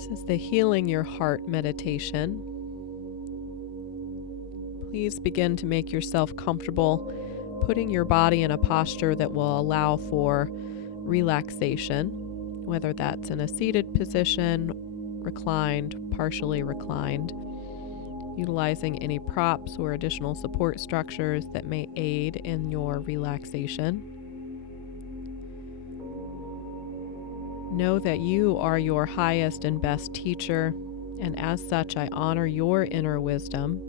This is the Healing Your Heart meditation. Please begin to make yourself comfortable, putting your body in a posture that will allow for relaxation, whether that's in a seated position, reclined, partially reclined, utilizing any props or additional support structures that may aid in your relaxation. Know that you are your highest and best teacher, and as such, I honor your inner wisdom.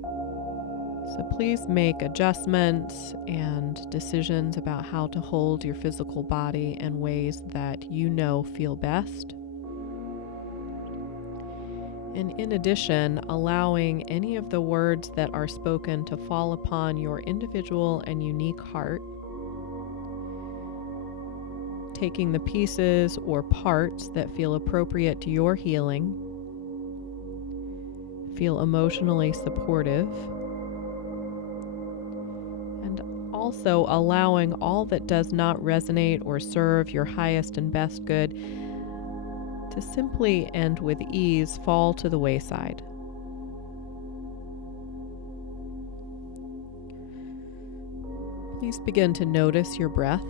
So please make adjustments and decisions about how to hold your physical body in ways that you know feel best. And in addition, allowing any of the words that are spoken to fall upon your individual and unique heart, taking the pieces or parts that feel appropriate to your healing, feel emotionally supportive, and also allowing all that does not resonate or serve your highest and best good to simply and with ease fall to the wayside. Please begin to notice your breath.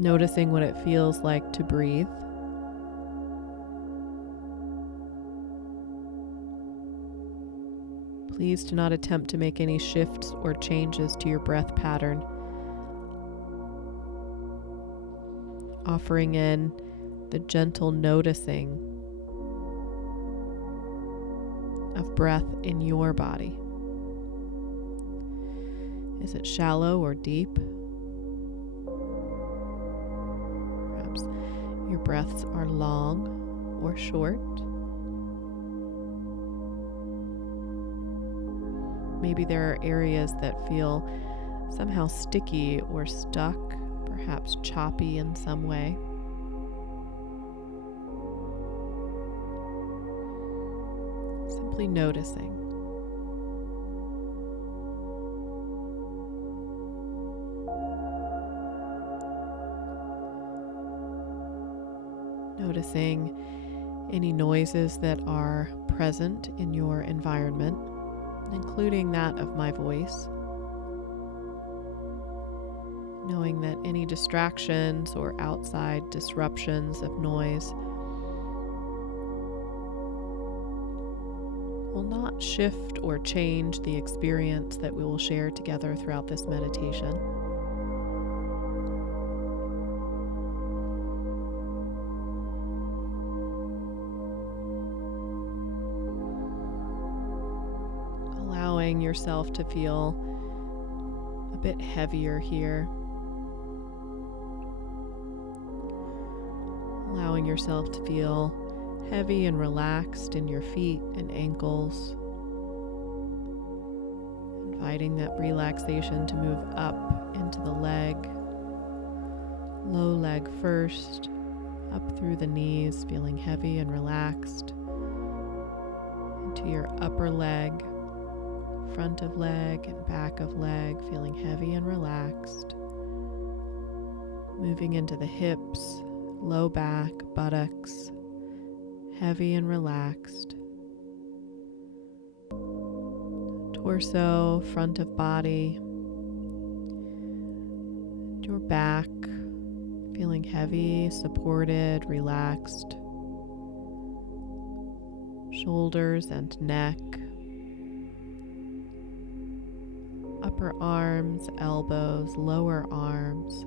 Noticing what it feels like to breathe. Please do not attempt to make any shifts or changes to your breath pattern. Offering in the gentle noticing of breath in your body. Is it shallow or deep? Perhaps your breaths are long or short. Maybe there are areas that feel somehow sticky or stuck, perhaps choppy in some way. Simply noticing. Noticing any noises that are present in your environment, including that of my voice. Knowing that any distractions or outside disruptions of noise will not shift or change the experience that we will share together throughout this meditation. Allowing yourself to feel a bit heavier here. Allowing yourself to feel heavy and relaxed in your feet and ankles. Inviting that relaxation to move up into the leg. Low leg first, up through the knees, feeling heavy and relaxed. Into your upper leg, front of leg and back of leg, feeling heavy and relaxed. Moving into the hips, low back, buttocks, heavy and relaxed. Torso, front of body, your back, feeling heavy, supported, relaxed. Shoulders and neck. Upper arms, elbows, lower arms,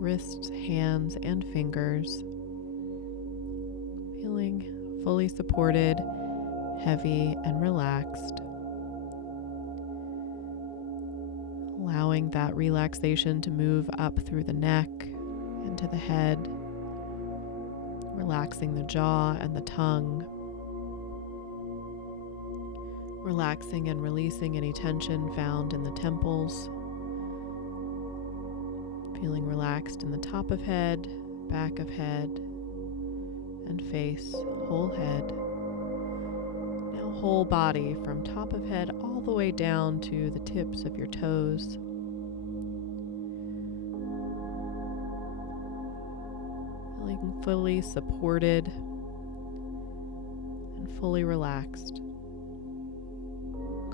wrists, hands, and fingers. Feeling fully supported, heavy, and relaxed. Allowing that relaxation to move up through the neck, into the head, relaxing the jaw and the tongue. Relaxing and releasing any tension found in the temples. Feeling relaxed in the top of head, back of head, and face, whole head. Now whole body from top of head all the way down to the tips of your toes. Feeling fully supported and fully relaxed.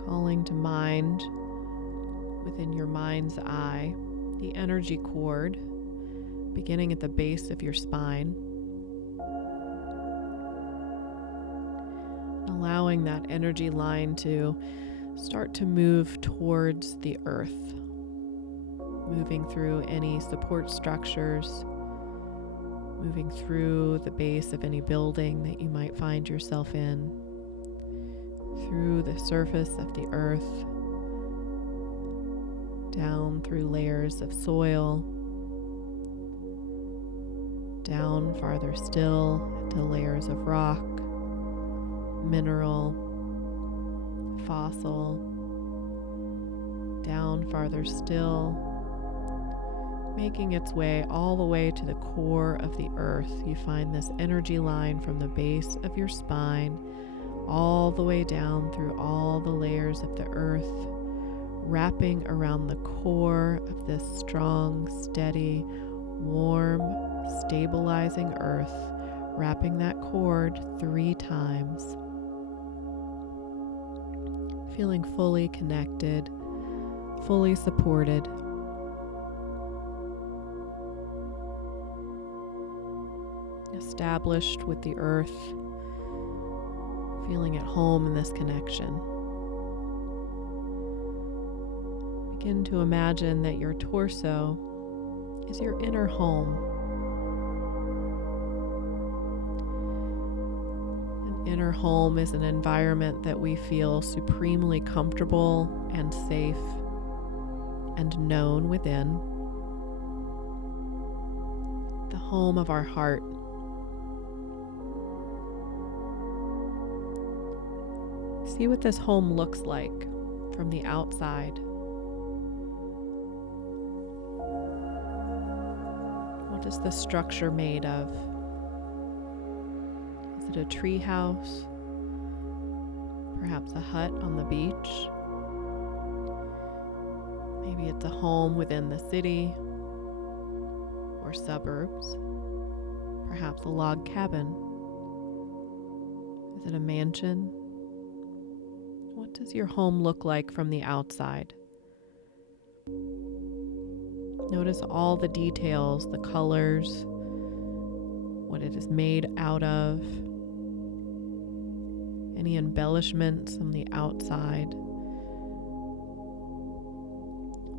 Calling to mind, within your mind's eye, the energy cord beginning at the base of your spine. Allowing that energy line to start to move towards the earth, moving through any support structures, moving through the base of any building that you might find yourself in, through the surface of the earth, down through layers of soil, down farther still to layers of rock, mineral, fossil, down farther still, making its way all the way to the core of the earth. You find this energy line from the base of your spine all the way down through all the layers of the earth, wrapping around the core of this strong, steady, warm, stabilizing earth, wrapping that cord 3 times. Feeling fully connected, fully supported. Established with the earth, feeling at home in this connection. Begin to imagine that your torso is your inner home. An inner home is an environment that we feel supremely comfortable and safe and known within. The home of our heart. See what this home looks like from the outside. What is the structure made of? Is it a tree house? Perhaps a hut on the beach? Maybe it's a home within the city or suburbs. Perhaps a log cabin. Is it a mansion? What does your home look like from the outside? Notice all the details, the colors, what it is made out of, any embellishments on the outside.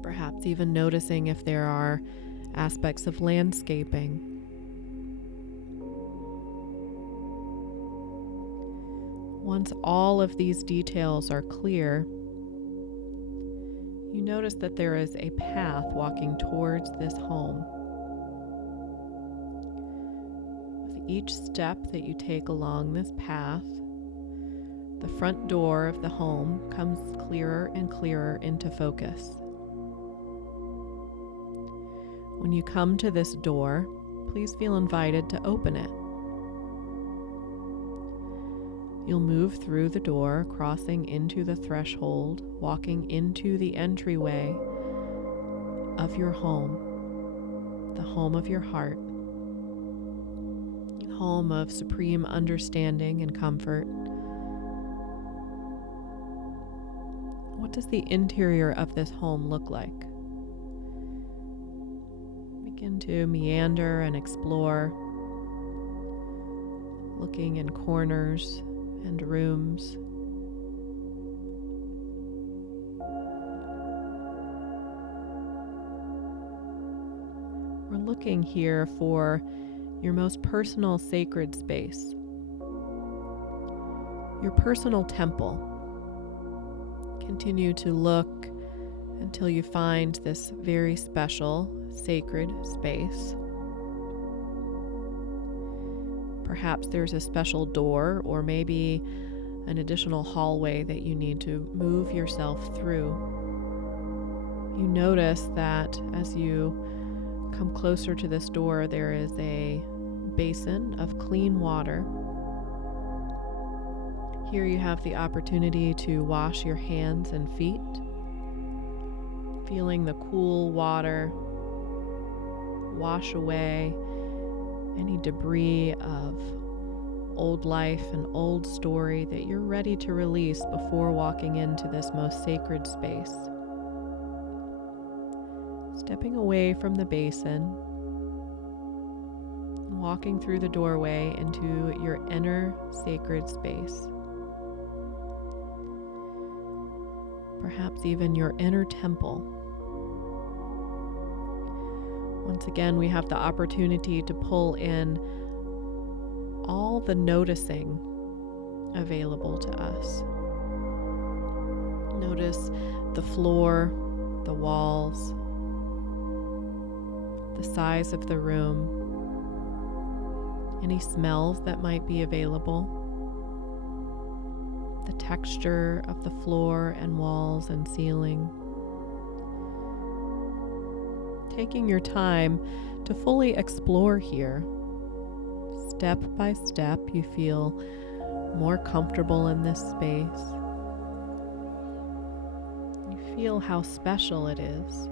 Perhaps even noticing if there are aspects of landscaping. Once all of these details are clear, you notice that there is a path walking towards this home. With each step that you take along this path, the front door of the home comes clearer and clearer into focus. When you come to this door, please feel invited to open it. You'll move through the door, crossing into the threshold, walking into the entryway of your home, the home of your heart, home of supreme understanding and comfort. What does the interior of this home look like? Begin to meander and explore, looking in corners and rooms. We're looking here for your most personal sacred space, your personal temple. Continue to look until you find this very special, sacred space. Perhaps there's a special door or maybe an additional hallway that you need to move yourself through. You notice that as you come closer to this door, there is a basin of clean water. Here you have the opportunity to wash your hands and feet, feeling the cool water wash away any debris of old life and old story that you're ready to release before walking into this most sacred space. Stepping away from the basin, walking through the doorway into your inner sacred space. Perhaps even your inner temple. Once again, we have the opportunity to pull in all the noticing available to us. Notice the floor, the walls, the size of the room, any smells that might be available, the texture of the floor and walls and ceiling. Taking your time to fully explore here. Step by step, you feel more comfortable in this space. You feel how special it is.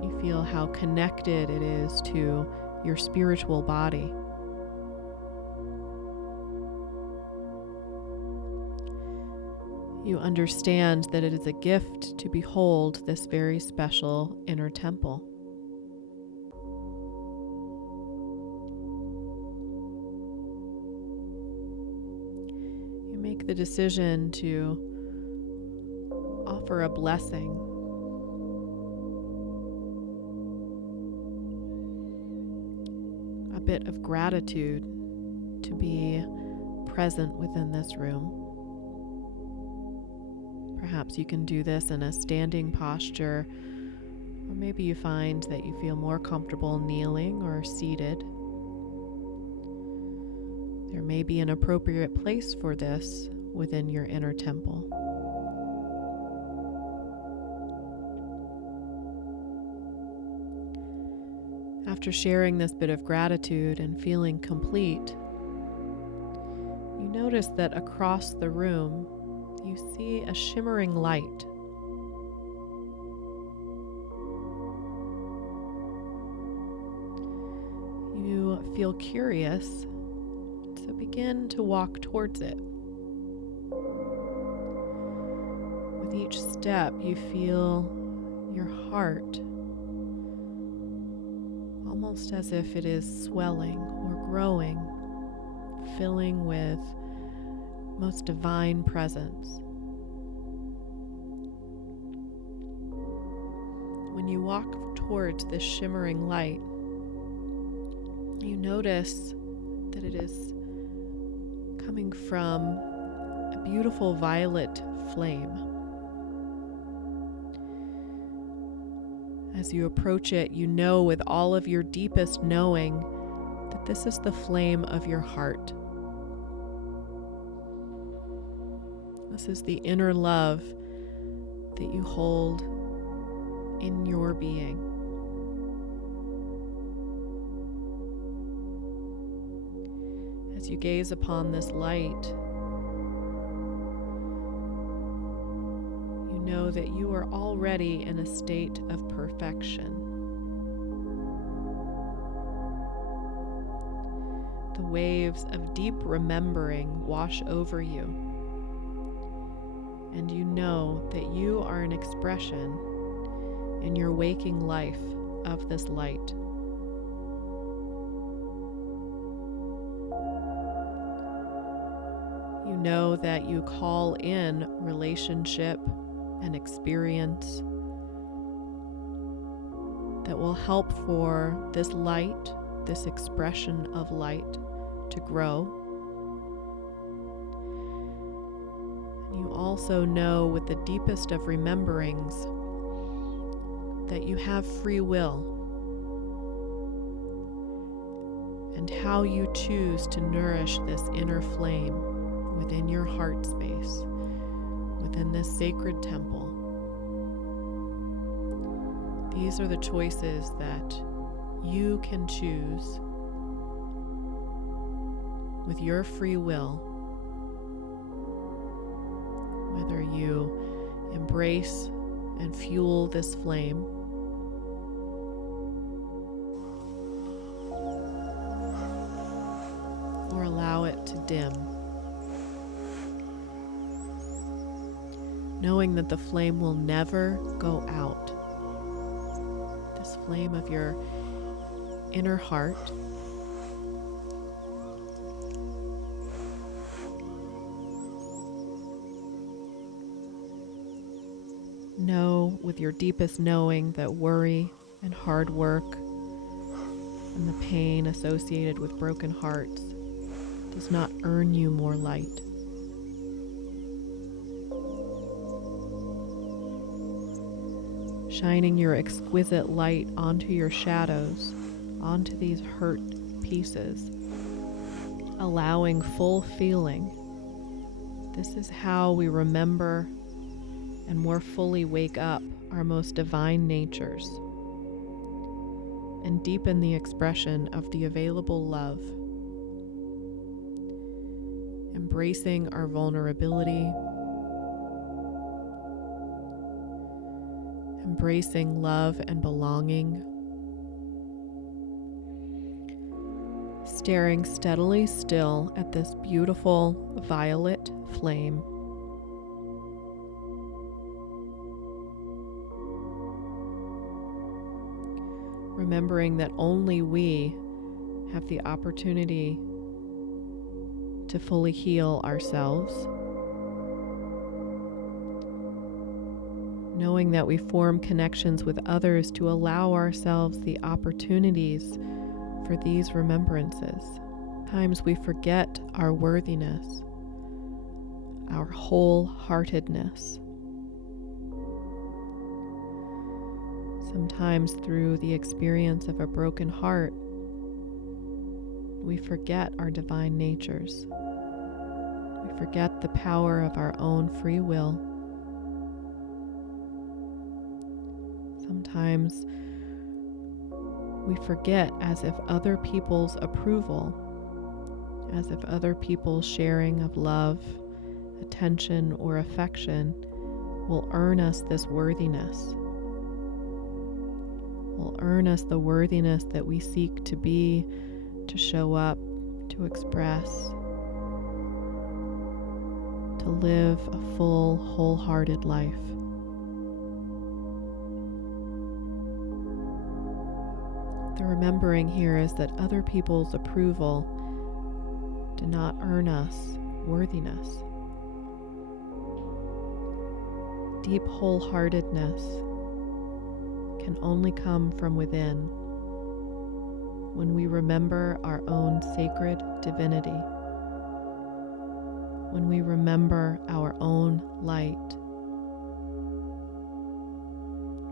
You feel how connected it is to your spiritual body. You understand that it is a gift to behold this very special inner temple. You make the decision to offer a blessing. A bit of gratitude to be present within this room. Perhaps you can do this in a standing posture, or maybe you find that you feel more comfortable kneeling or seated. There may be an appropriate place for this within your inner temple. After sharing this bit of gratitude and feeling complete, you notice that across the room, you see a shimmering light. You feel curious, so begin to walk towards it. With each step, you feel your heart almost as if it is swelling or growing, filling with most divine presence. When you walk towards this shimmering light, you notice that it is coming from a beautiful violet flame. As you approach it, you know with all of your deepest knowing that this is the flame of your heart. This is the inner love that you hold in your being. As you gaze upon this light, you know that you are already in a state of perfection. The waves of deep remembering wash over you. And you know that you are an expression in your waking life of this light. You know that you call in relationship and experience that will help for this light, this expression of light, to grow. You also know with the deepest of rememberings that you have free will, and how you choose to nourish this inner flame within your heart space, within this sacred temple. These are the choices that you can choose with your free will. Whether you embrace and fuel this flame, allow it to dim. Knowing that the flame will never go out. This flame of your inner heart. Know with your deepest knowing that worry and hard work and the pain associated with broken hearts does not earn you more light. Shining your exquisite light onto your shadows, onto these hurt pieces, allowing full feeling. This is how we remember and more fully wake up our most divine natures and deepen the expression of the available love. Embracing our vulnerability, embracing love and belonging, staring steadily still at this beautiful violet flame. Remembering that only we have the opportunity to fully heal ourselves. Knowing that we form connections with others to allow ourselves the opportunities for these remembrances. Times we forget our worthiness, our wholeheartedness. Sometimes through the experience of a broken heart, we forget our divine natures. We forget the power of our own free will. Sometimes we forget as if other people's approval, as if other people's sharing of love, attention, or affection will earn us this worthiness. Will earn us the worthiness that we seek to be, to show up, to express, to live a full, wholehearted life. The remembering here is that other people's approval do not earn us worthiness. Deep wholeheartedness can only come from within when we remember our own sacred divinity, when we remember our own light,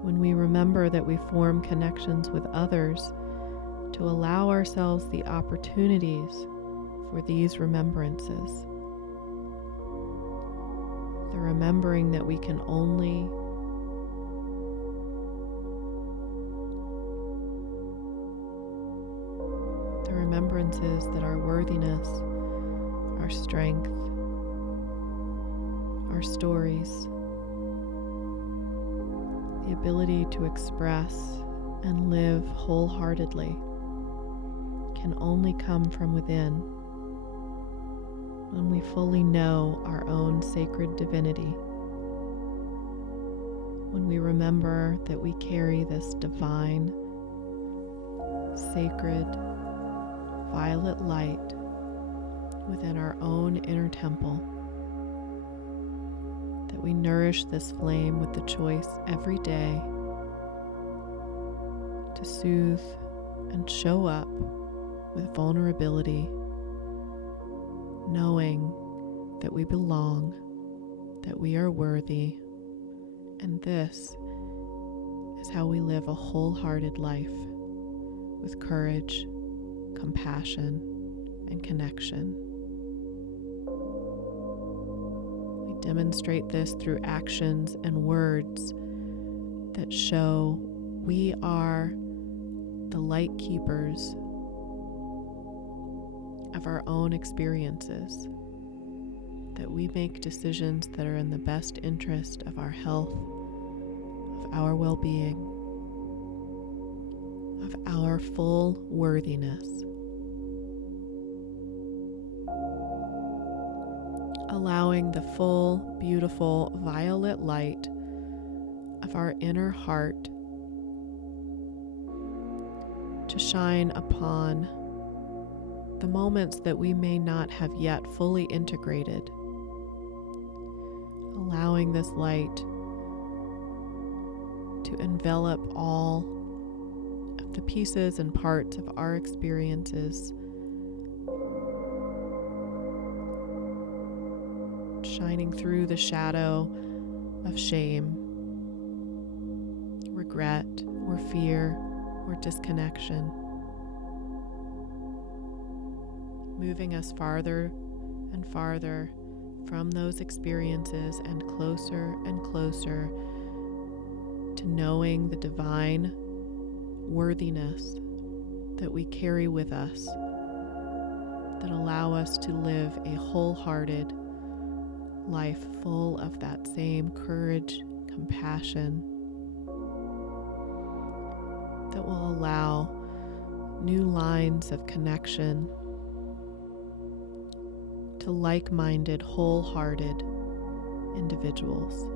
when we remember that we form connections with others to allow ourselves the opportunities for these remembrances. The remembering that we can only the remembrances that our worthiness, our strength, our stories, the ability to express and live wholeheartedly can only come from within when we fully know our own sacred divinity, when we remember that we carry this divine, sacred, violet light within our own inner temple, that we nourish this flame with the choice every day to soothe and show up with vulnerability, knowing that we belong, that we are worthy, and this is how we live a wholehearted life with courage, compassion, and connection. We demonstrate this through actions and words that show we are the light keepers of our own experiences, that we make decisions that are in the best interest of our health, of our well-being, of our full worthiness. allowing the full, beautiful violet light of our inner heart to shine upon the moments that we may not have yet fully integrated, allowing this light to envelop all of the pieces and parts of our experiences, shining through the shadow of shame, regret, or fear, or disconnection, moving us farther and farther from those experiences and closer to knowing the divine worthiness that we carry with us, that allow us to live a wholehearted life full of that same courage, compassion, that will allow new lines of connection to like-minded, wholehearted individuals.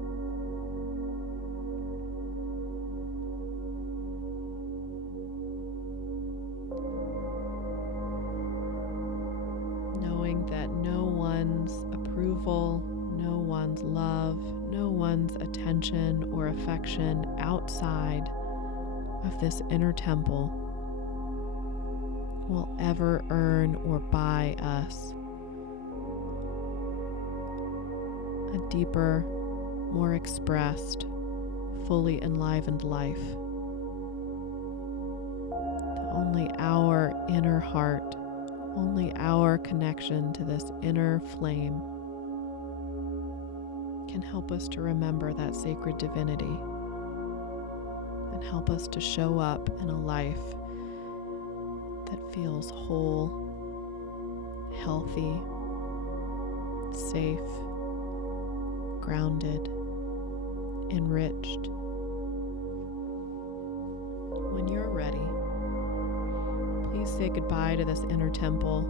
Knowing that no one's approval, no one's love, no one's attention or affection outside of this inner temple will ever earn or buy us a deeper, more expressed, fully enlivened life. That only our inner heart, only our connection to this inner flame can help us to remember that sacred divinity and help us to show up in a life that feels whole, healthy, safe, grounded, enriched. When you're ready, please say goodbye to this inner temple,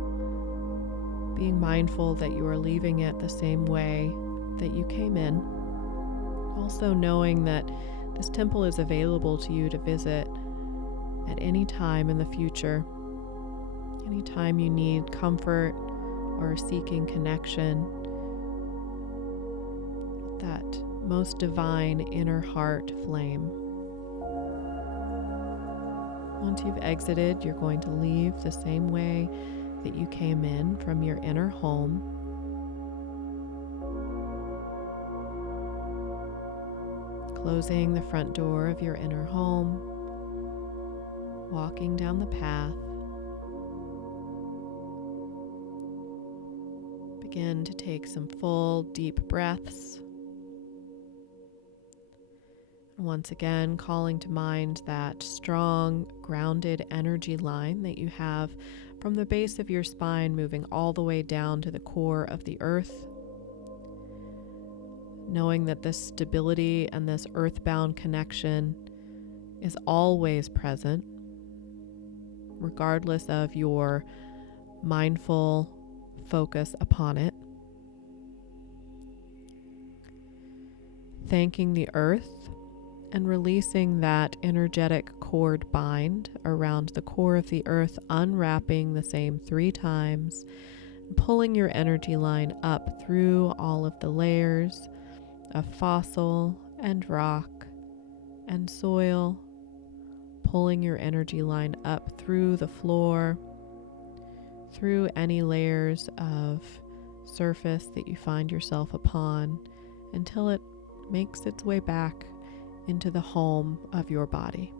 being mindful that you are leaving it the same way that you came in. Also knowing that this temple is available to you to visit at any time in the future, anytime you need comfort or are seeking connection with that most divine inner heart flame. Once you've exited, you're going to leave the same way that you came in from your inner home. Closing the front door of your inner home, walking down the path. Begin to take some full, deep breaths. Once again, calling to mind that strong, grounded energy line that you have from the base of your spine moving all the way down to the core of the earth. Knowing that this stability and this earthbound connection is always present, regardless of your mindful focus upon it. Thanking the earth and releasing that energetic cord bind around the core of the earth, unwrapping the same 3 times, and pulling your energy line up through all of the layers of fossil and rock and soil, pulling your energy line up through the floor, through any layers of surface that you find yourself upon, until it makes its way back into the home of your body.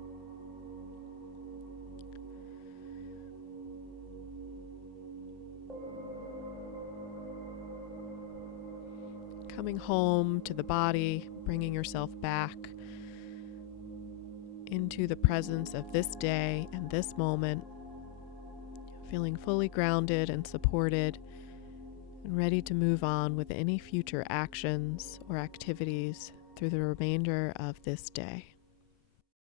Coming home to the body, bringing yourself back into the presence of this day and this moment, feeling fully grounded and supported and ready to move on with any future actions or activities through the remainder of this day.